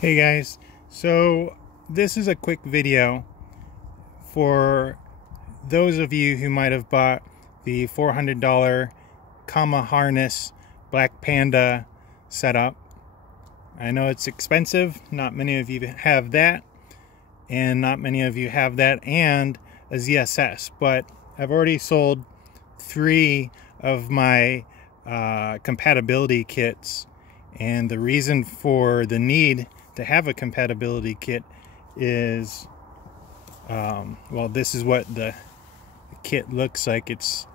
Hey guys, so this is a quick video for those of you who might have bought the $400 comma harness Black Panda setup. I know it's expensive, not many of you have that, and not many of you have that and a ZSS, but I've already sold 3 of my compatibility kits, and the reason for the need to have a compatibility kit is, well, this is what the kit looks like. It's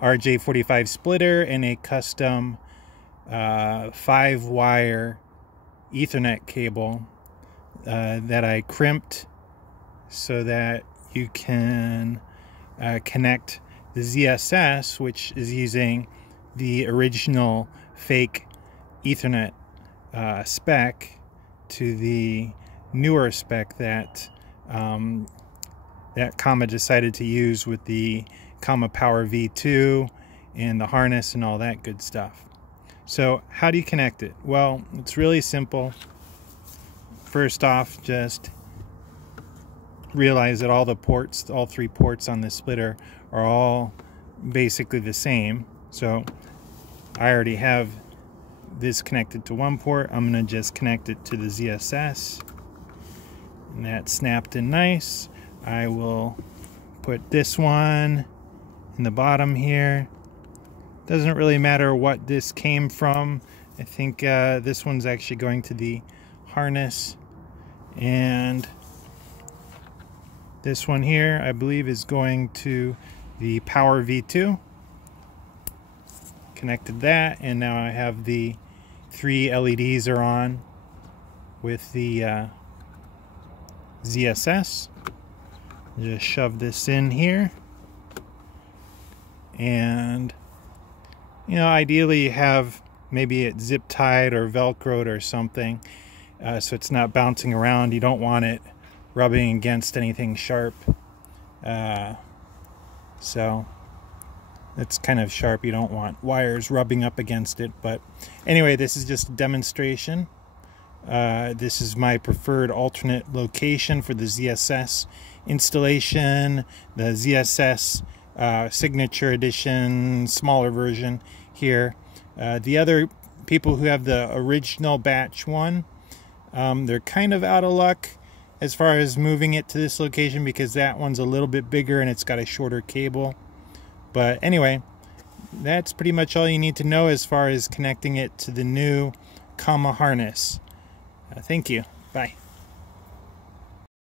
RJ45 splitter and a custom 5-wire Ethernet cable that I crimped so that you can connect the ZSS, which is using the original fake Ethernet spec, to the newer spec that that Comma decided to use with the Comma Power V2 and the harness and all that good stuff. So how do you connect it? Well, it's really simple. First off, just realize that all the ports, all 3 ports on this splitter, are all basically the same. So I already have this connected to one port. I'm going to just connect it to the ZSS, and that's snapped in nice. I will put this one in the bottom here. Doesn't really matter what this came from. I think this one's actually going to the harness, and this one here I believe is going to the Power V2. Connected that, and now I have the 3 LEDs are on with the ZSS. Just shove this in here, and you know, ideally you have maybe it zip tied or velcroed or something, so it's not bouncing around. You don't want it rubbing against anything sharp, so it's kind of sharp. You don't want wires rubbing up against it. But anyway, this is just a demonstration. This is my preferred alternate location for the ZSS installation. The ZSS Signature Edition, smaller version here. The other people who have the original batch one, they're kind of out of luck as far as moving it to this location, because that one's a little bit bigger and it's got a shorter cable. But anyway, that's pretty much all you need to know as far as connecting it to the new Comma harness. Thank you. Bye.